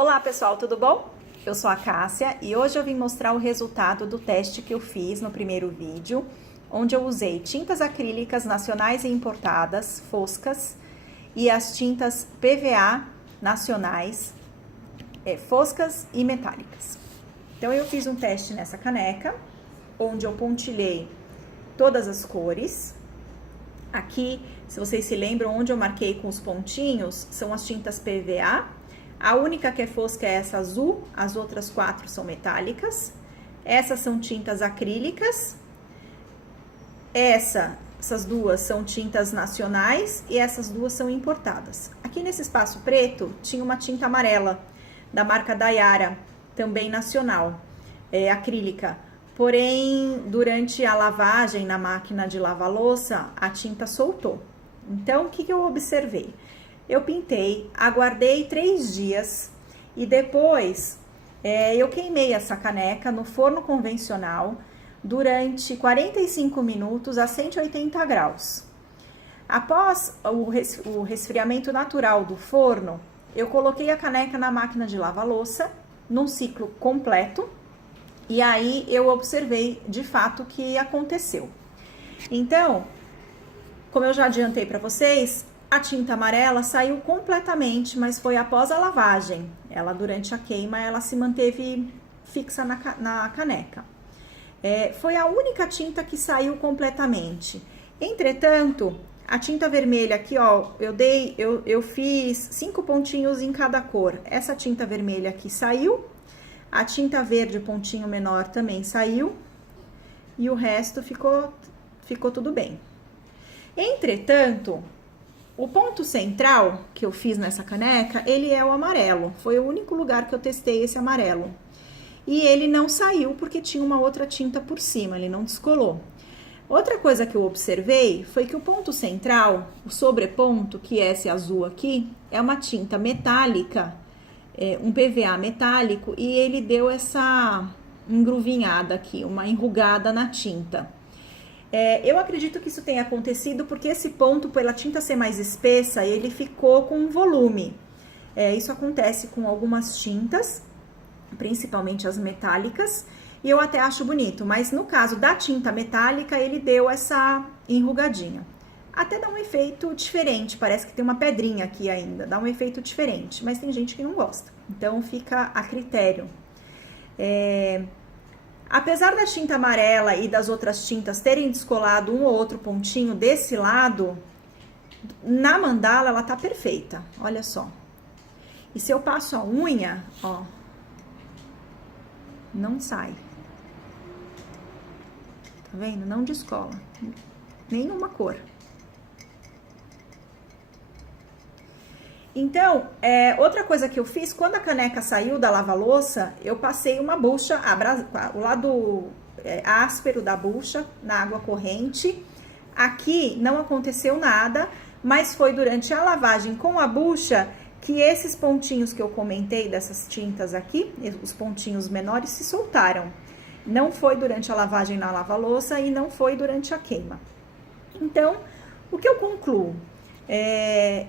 Olá pessoal, tudo bom? Eu sou a Cássia e hoje eu vim mostrar o resultado do teste que eu fiz no primeiro vídeo, onde eu usei tintas acrílicas nacionais e importadas, foscas, e as tintas PVA nacionais, foscas e metálicas. Então eu fiz um teste nessa caneca, onde eu pontilhei todas as cores. Aqui, se vocês se lembram, onde eu marquei com os pontinhos, são as tintas PVA. A única que é fosca é essa azul, as outras 4 são metálicas. Essas são tintas acrílicas. Essas duas são tintas nacionais e essas duas são importadas. Aqui nesse espaço preto tinha uma tinta amarela da marca Daiara, também nacional, acrílica. Porém, durante a lavagem na máquina de lavar louça, a tinta soltou. Então, o que eu observei? Eu pintei, aguardei 3 dias e depois eu queimei essa caneca no forno convencional durante 45 minutos a 180 graus. Após o resfriamento natural do forno, eu coloquei a caneca na máquina de lavar louça num ciclo completo e aí eu observei de fato o que aconteceu. Então, como eu já adiantei para vocês, a tinta amarela saiu completamente, mas foi após a lavagem. Ela, durante a queima, ela se manteve fixa na caneca. Foi a única tinta que saiu completamente. Entretanto, a tinta vermelha aqui, ó, eu fiz 5 pontinhos em cada cor. Essa tinta vermelha aqui saiu, a tinta verde, pontinho menor, também saiu, e o resto ficou tudo bem. Entretanto, o ponto central que eu fiz nessa caneca, ele é o amarelo. Foi o único lugar que eu testei esse amarelo. E ele não saiu porque tinha uma outra tinta por cima, ele não descolou. Outra coisa que eu observei foi que o ponto central, o sobreponto, que é esse azul aqui, é uma tinta metálica, um PVA metálico, e ele deu essa engruvinhada aqui, uma enrugada na tinta. Eu acredito que isso tenha acontecido porque esse ponto, pela tinta ser mais espessa, ele ficou com um volume. Isso acontece com algumas tintas, principalmente as metálicas, e eu até acho bonito, mas no caso da tinta metálica, ele deu essa enrugadinha. Até dá um efeito diferente, parece que tem uma pedrinha aqui ainda, dá um efeito diferente, mas tem gente que não gosta, então fica a critério. Apesar da tinta amarela e das outras tintas terem descolado um ou outro pontinho desse lado, na mandala ela tá perfeita, olha só. E se eu passo a unha, ó, não sai. Tá vendo? Não descola, nenhuma cor. Então, outra coisa que eu fiz, quando a caneca saiu da lava-louça, eu passei uma bucha, o lado áspero da bucha, na água corrente. Aqui não aconteceu nada, mas foi durante a lavagem com a bucha que esses pontinhos que eu comentei dessas tintas aqui, os pontinhos menores, se soltaram. Não foi durante a lavagem na lava-louça e não foi durante a queima. Então, o que eu concluo?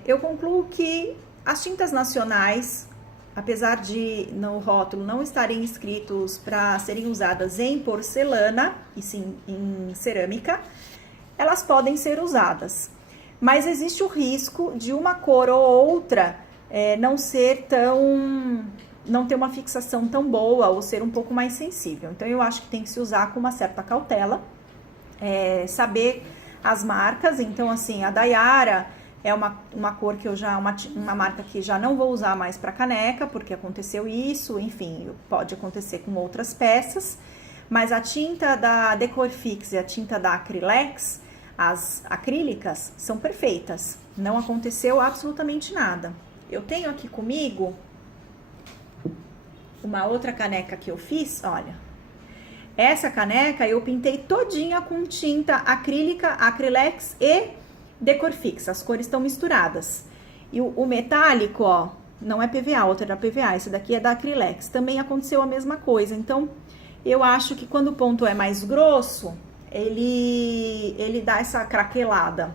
Eu concluo que as tintas nacionais, apesar de no rótulo não estarem escritos para serem usadas em porcelana, e sim em cerâmica, elas podem ser usadas. Mas existe o risco de uma cor ou outra não ter uma fixação tão boa ou ser um pouco mais sensível. Então, eu acho que tem que se usar com uma certa cautela, saber as marcas. Então, assim, a Daiara é uma cor que uma marca que já não vou usar mais para caneca, porque aconteceu isso, enfim, pode acontecer com outras peças. Mas a tinta da Decorfix e a tinta da Acrylex, as acrílicas, são perfeitas. Não aconteceu absolutamente nada. Eu tenho aqui comigo uma outra caneca que eu fiz, olha. Essa caneca eu pintei todinha com tinta acrílica, Acrylex e Decorfix, as cores estão misturadas. E o metálico, ó, não é PVA, outra era PVA, esse daqui é da Acrylex. Também aconteceu a mesma coisa. Então, eu acho que quando o ponto é mais grosso, ele dá essa craquelada.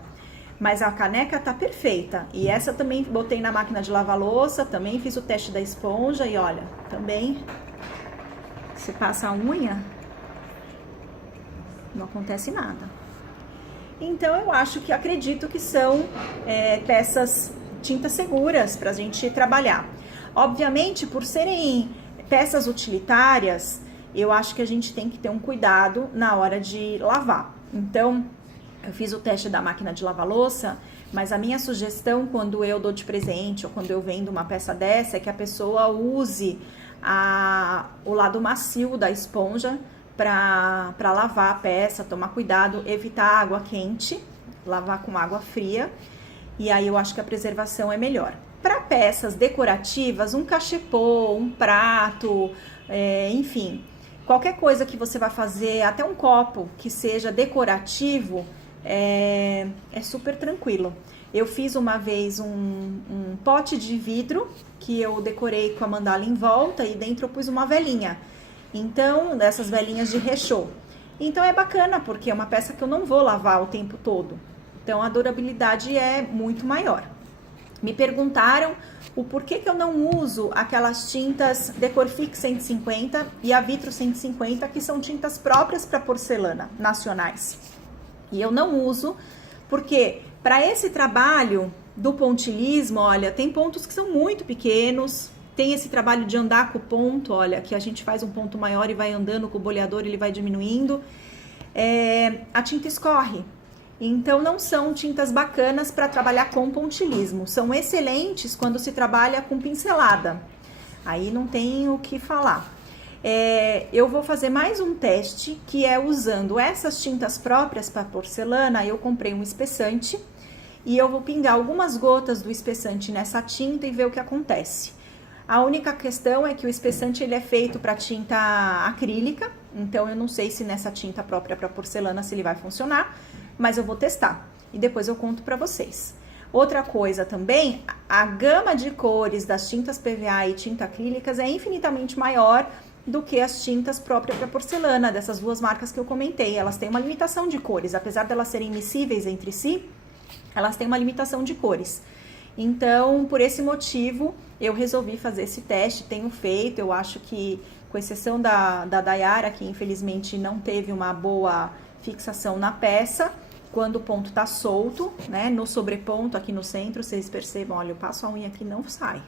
Mas a caneca tá perfeita. E essa também botei na máquina de lavar louça, também fiz o teste da esponja e olha, também você passa a unha, não acontece nada. Então eu acredito que são peças tintas seguras pra gente trabalhar. Obviamente, por serem peças utilitárias, eu acho que a gente tem que ter um cuidado na hora de lavar. Então, eu fiz o teste da máquina de lavar louça, mas a minha sugestão quando eu dou de presente ou quando eu vendo uma peça dessa é que a pessoa use o lado macio da esponja para lavar a peça, tomar cuidado, evitar água quente, lavar com água fria, e aí eu acho que a preservação é melhor. Para peças decorativas, um cachepô, um prato, enfim, qualquer coisa que você vai fazer, até um copo que seja decorativo, é super tranquilo. Eu fiz uma vez um pote de vidro que eu decorei com a mandala em volta e dentro eu pus uma velinha. Então, dessas velinhas de rechô. Então é bacana porque é uma peça que eu não vou lavar o tempo todo. Então a durabilidade é muito maior. Me perguntaram o porquê que eu não uso aquelas tintas Decorfix 150 e a Vitro 150, que são tintas próprias para porcelana, nacionais. E eu não uso porque para esse trabalho do pontilhismo, olha, tem pontos que são muito pequenos, tem esse trabalho de andar com o ponto, olha, que a gente faz um ponto maior e vai andando com o boleador, ele vai diminuindo. A tinta escorre. Então, não são tintas bacanas para trabalhar com pontilhismo. São excelentes quando se trabalha com pincelada. Aí não tem o que falar. Eu vou fazer mais um teste, que é usando essas tintas próprias para porcelana. Eu comprei um espessante e eu vou pingar algumas gotas do espessante nessa tinta e ver o que acontece. A única questão é que o espessante ele é feito para tinta acrílica, então eu não sei se nessa tinta própria para porcelana se ele vai funcionar, mas eu vou testar e depois eu conto para vocês. Outra coisa também, a gama de cores das tintas PVA e tinta acrílicas é infinitamente maior do que as tintas próprias para porcelana, dessas duas marcas que eu comentei. Elas têm uma limitação de cores, apesar de elas serem miscíveis entre si, elas têm uma limitação de cores. Então, por esse motivo, eu resolvi fazer esse teste, tenho feito. Eu acho que, com exceção da Dayara, que infelizmente não teve uma boa fixação na peça, quando o ponto tá solto, né, no sobreponto aqui no centro, vocês percebam, olha, eu passo a unha aqui e não sai.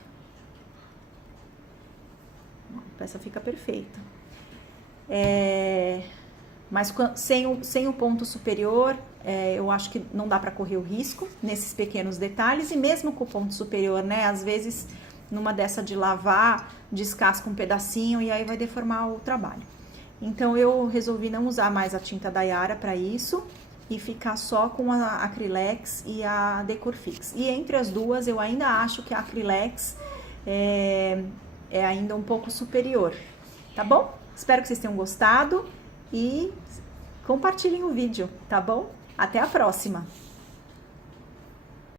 A peça fica perfeita. Mas sem o ponto superior, eu acho que não dá para correr o risco nesses pequenos detalhes. E mesmo com o ponto superior, né, às vezes numa dessa de lavar, descasca um pedacinho e aí vai deformar o trabalho. Então eu resolvi não usar mais a tinta Dayara para isso e ficar só com a Acrylex e a Decorfix. E entre as duas eu ainda acho que a Acrylex é ainda um pouco superior, tá bom? Espero que vocês tenham gostado e compartilhem o vídeo, tá bom? Até a próxima!